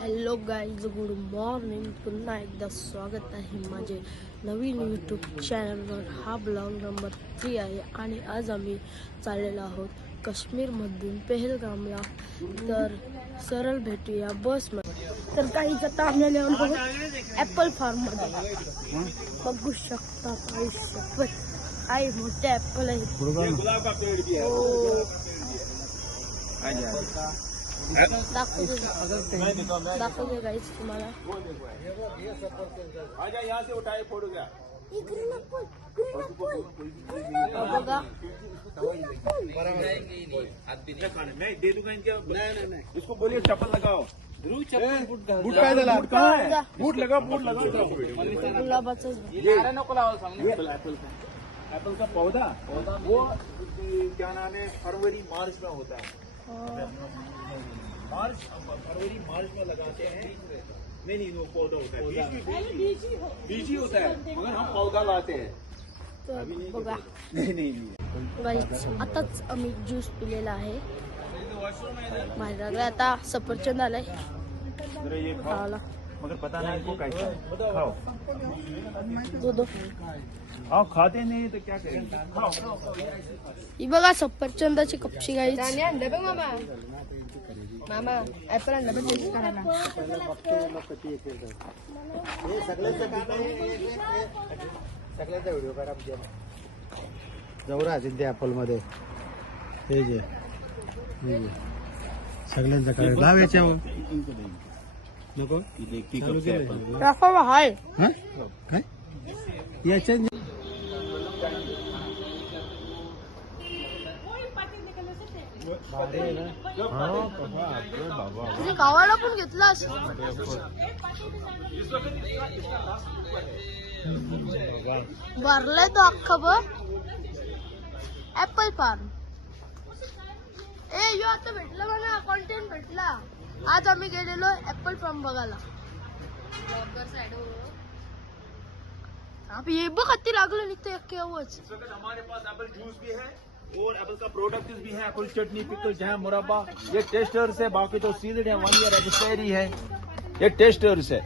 Hello guys, good morning. पुन्हा एकदा स्वागत आहे माझे नवीन यूट्यूब चॅनलवर. हा ब्लॉग नंबर 3 आहे आणि आज आम्ही चाललेलो आहोत काश्मीरमधून पेहलगामला. तर सरळ भेटूया बसमध्ये. तर काहीच आता आम्ही आलो आहोत ॲपल फार्ममध्ये. बघू शकता आहे मोठे ॲपल आहे. दाखवते गाईज तुम्हाला. यहाँ से उठाए फोड़ गया बघा मैं दे दूंगा इनके नहीं इसको बोलिए चप्पल लगाओ. बूट काय झाला? बूट लगा गुलाबाचं एप्पल का पौधा वो क्या नाम है, फरवरी मार्च में होता है. फरवरी मार्च में लगाते हैं. नहीं वो पौधा होता है, बीज ही होता है, मगर हम पौधा लाते हैं. तर बघा नहीं गाईज, आताच आम्ही ज्यूस पिलेला आहे. बाहेर लागला आता सफरचंद आलाय ये खायला. मगर पता नहीं इनको कैसा. खाओ दो आओ, खाते नहीं तो क्या करेंगे. खाओ. ही बघा सफरचंदाची कपशी गाईज. मामा ऍपल आणलं पण टेस्ट करायला. सगळ्यांचा व्हिडिओ करा आमच्या जवळ असेल ते ऍपल मध्ये. हे जे सगळ्यांचा करा लावायच्या नको दाखवा हाय. काय याच्या तुझे गावाला पण घेतलास. भरलाय तो अख्खा बघ. Apple form. यो आता भेटला मला कॉन्टेंट भेटला. आज आम्ही गेलेलो ऍपल फार्म बघायला. ये बघ किती लागलं निघतं एक केवच. हमारे पास एप्पल जूस भी है और एप्पल का प्रोडक्ट भी है. एप्पल चटनी, पिकल, जैम, मुरब्बा. ये टेस्टर्स है, बाकी तो सील्ड है, 1 ईयर एक्सपायरी है. ये टेस्टर्स है,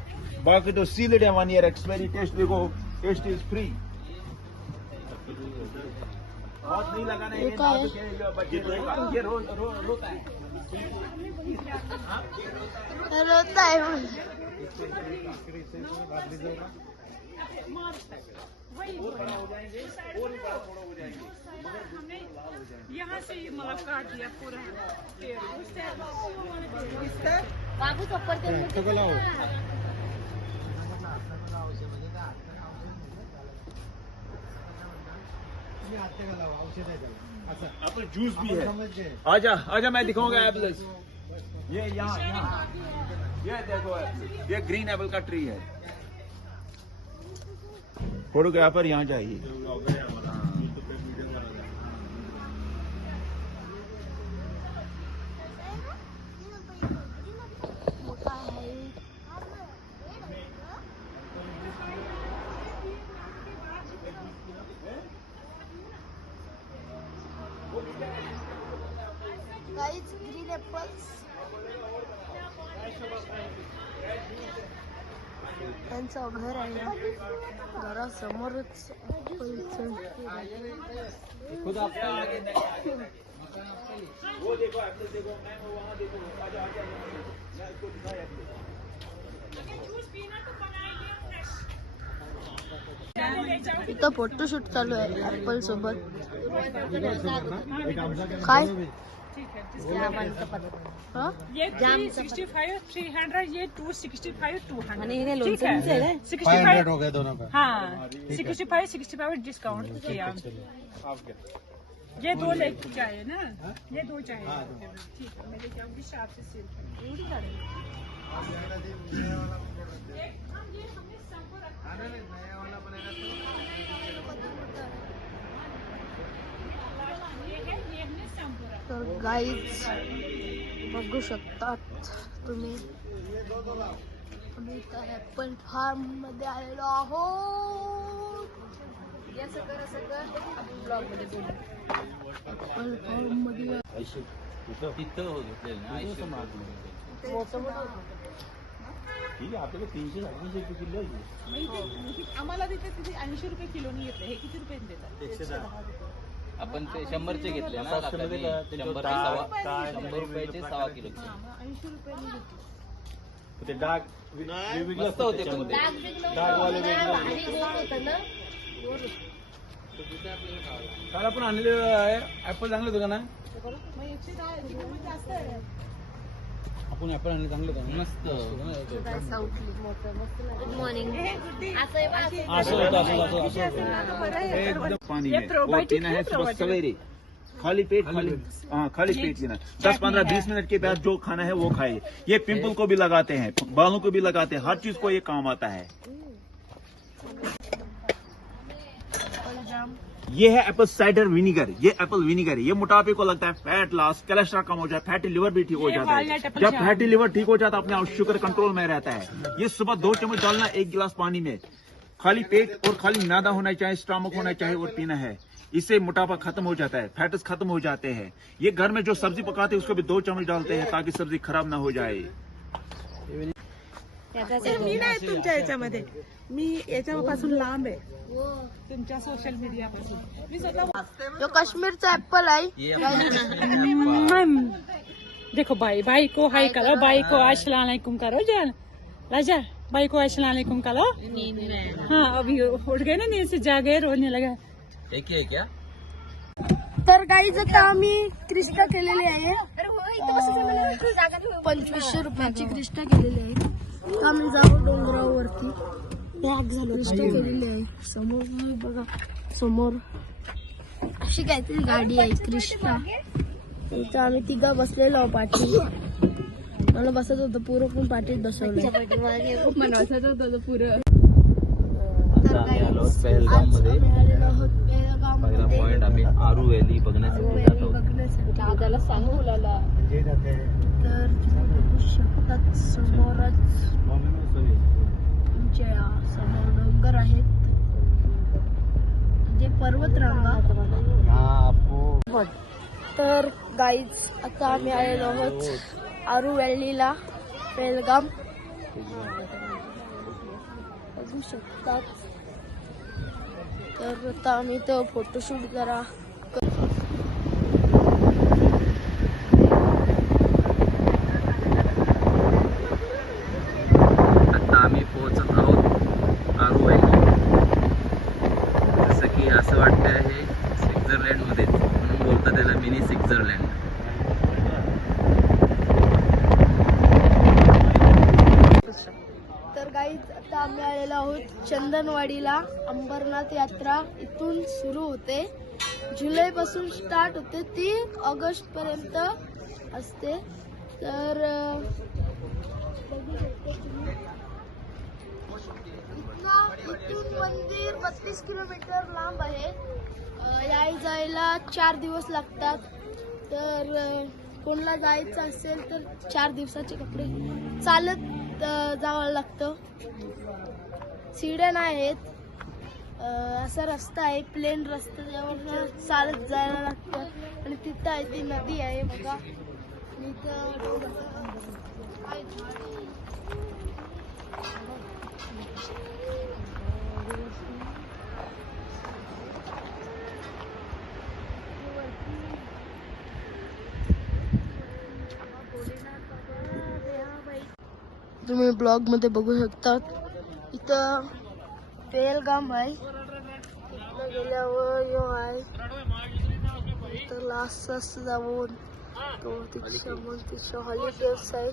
बाकी तो सील्ड है, 1 ईयर एक्सपायरी. टेस्ट देखो, टेस्ट इज फ्री. हाथ नहीं लगाना है. ये रोता है. रोता है यहाँ से मतलब काट दिया पूरा पेड़. बाबू सफरचंद एप्पल जूस भी है. आजा आजा, मैं दिखाऊंगा एप्पल. ये यहाँ ये देखो, ये ग्रीन एप्पल का ट्री है. फोटोग्राफर यहाँ चाहिए. Guys green apples. त्यांचं घर आहे घरासमोरच ऍपलचं. वो देखो एप्पल देखो, मैं वहाँ देखो. आजा आजा, मैं इसको दिखाया. इथं फोटोशूट चालू आहे ऍपल सोबत. काय हा? ये 365 300, ये 265 200. आणि हे लोणचं आहे ना? 500 हो गया दोनों का. हाँ 65 डिस्काउंट किया. ये 2 लेके चाहिए ना, ये 2 चाहिए. ठीक है, मैं लेके आऊंगी शॉप से सिल. तर गाईज बघू शकतात तुम्ही, आम्ही इथं ऍपल फार्म मध्ये आलेलो आहोत. या सगळं आपण ब्लॉग मध्ये बोलू. ऍपल फार्म मध्ये तिथं घेतलेलं ना. ठीक आहे आपल्याला 300-400 रुपये किलो आहे. आम्हाला तिथे 80 रुपये किलोनी येते. हे किती रुपये देतात? 110. आपण ते 100चे घेतले ना, आता मी 100 रुपयाचे 6 किलो. 80 रुपयांनी घेतली. ते डाग वेगवेगळे मस्त होते पण ते. डागवाले वेगळे. आणि गोड होतं ना, गोड होतं. काल आपण आणलेले आहे ऍपल चांगले होते का ना? मग 110 तिकडे जास्त आहे. आपण ऍपल आणले चांगले होते मस्त. Good morning. हे गुड्डी. असं आहे बा, असं आहे. असं होतं असं किती असेल ना, तर बरं आहे. एकदम पानी ये में और probiotic पीना है है, सुबह probiotic. सवेरे खाली पेट खाली पेट पीना 10-15-20 मिनट के बाद जो खाना है वो खाए. ये पिंपल को भी लगाते हैं, बालों को भी लगाते हैं, हर चीज को ये काम आता है. ये है एप्पल साइडर विनीगर. ये एप्पल विनीगर है, ये मोटापे को लगता है, फैट लॉस, कोलेस्ट्रॉल कम हो जाता है, फैटी लिवर भी ठीक हो ये जाता है. walnut apple जब jam. फैटी लिवर ठीक हो जाता है अपने आप शुगर कंट्रोल में रहता है. ये सुबह 2 चम्मच डालना 1 गिलास पानी में, खाली पेट और खाली मैदा होना चाहिए, स्टमक होना चाहिए और पीना है. इससे मोटापा खत्म हो जाता है, फैट्स खत्म हो जाते हैं. ये घर में जो सब्जी पकाते हैं उसको भी 2 चम्मच डालते हैं ताकि सब्जी खराब ना हो जाए. तर मी नाही तुमच्या याच्यामध्ये. मी याच्यापासून लांब आहे. तुमच्या सोशल मीडिया पासून. मी स्वतः जो काश्मीरचा ऍपल आहे. देखो भाई को हाय करो, भाई को अस्सलाम वालेकुम करो जान. राजा भाई को अस्सलाम वालेकुम करो. हाँ अभी उठ गए ना, नींद से जागे, रोने लगा. एक ही आहे क्या? तर गाईज आता आम्ही क्रिस्टा केलेली आहे. 2500 रुपयाची क्रिस्टा केलेली आहे. तर आम्ही जाऊ डोंगरावरती. पॅक झालं क्रिस्टा केलेली आहे. समोर नाही बघा, समोर अशी काहीतरी गाडी आहे क्रिस्टा. इथं आम्ही तिघा बसलेलो आहोत पाठी. मला बसत होतं पुरं, पण पाठीत बसवलं. मला असं होतं पुरं. आता आम्ही आलो पहलगाम मध्ये. मिळालेलो आहोत पहिला पेहलगाममध्ये पॉइंट आम्ही आरू व्हॅली बघण्यासाठी जातो. बघण्यासाठी. दादाला सांगू मुलाला. तर तुम्ही बघू शकतात समोरच तुमच्या समोर डोंगर आहेत, म्हणजे पर्वतरांगा. तर गाईज आता आम्ही आलेलो आहोत आरू व्हॅलीला, पेहलगाम बघू शकतात. तर आता आम्ही इथं फोटोशूट करा. आता आम्ही पोहोचत आहोत आरू व्हॅली. जसं की असं वाटतं आहे स्वित्झर्लंड मध्ये, म्हणून बोलतात त्याला मिनी स्वित्झर्लंड. तर गाईज आता आम्ही आलेलो आहोत चंदनवाडीला. अंबरनाथ यात्रा इथून सुरू होते. जुलैपासून स्टार्ट होते, ती ऑगस्टपर्यंत असते. तर बघू शकता तुम्ही. इथून मंदिर 32 किलोमीटर लांब आहे. याय जायला 4 दिवस लागतात. तर कोणाला जायचं असेल तर 4 दिवसाचे कपडे चालत जावं लागतं. सीड्या नाही आहेत, असा रस्ता आहे, प्लेन रस्ता, त्यावर चालत जायला लागतं. आणि तिथं आहे ती नदी आहे बघा. तुम्ही ब्लॉग मध्ये बघू शकता. इथं पेहलगाम आहे. इथं गेल्यावर यो आहे, इथं लास्ट जाऊन तो तिच्या हॉलिडेज आहे.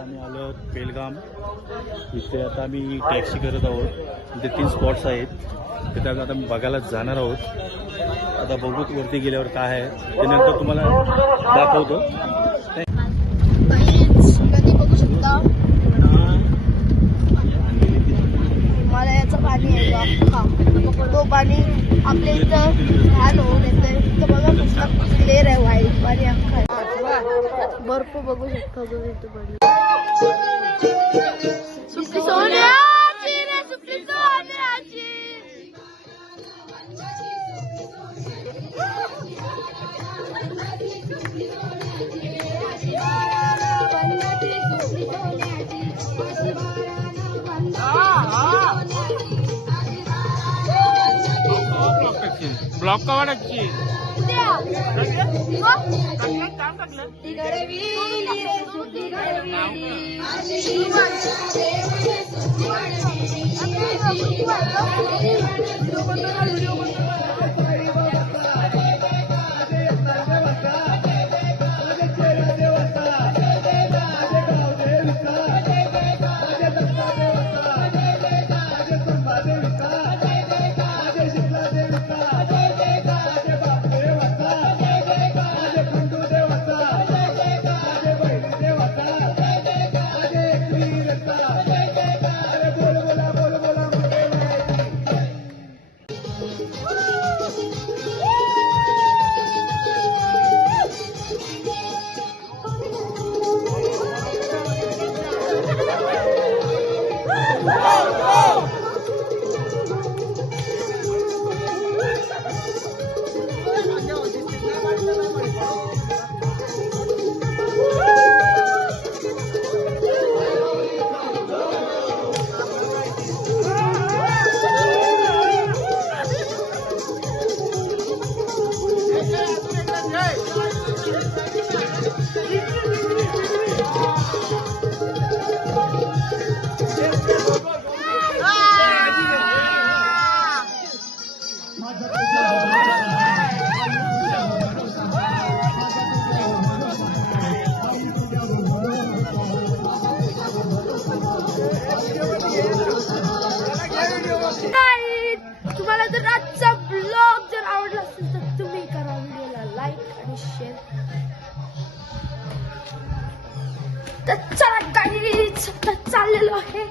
आम्ही आलो आहोत पेहलगाम. इथे आता आम्ही टॅक्सी करत आहोत. इथे 3 स्पॉट्स आहेत. तिथं आता बघायला जाणार आहोत. आता बघूत वरती गेल्यावर काय आहे ते नंतर तुम्हाला दाखवतो. नदी बघू शकता, हिमालयाचं पाणी आहे अख्खा. तो पाणी आपल्या इथं घाण होऊन येतंय. तर बघा कसला क्लिअर आहे, व्हाईट पाणी अख्खा आहे. बर्फ बघू शकता तुम्ही इथं पाणी. सुप्ती सोन्याची रे, सुप्ती सोन्याची. ब्लॉक कवा टाकची तुम्हाला जर आजचा ब्लॉग जर आवडला असेल तर तुम्ही करा व्हिडिओला लाईक आणि शेअर. तर चला गाईज चाललेलो आहे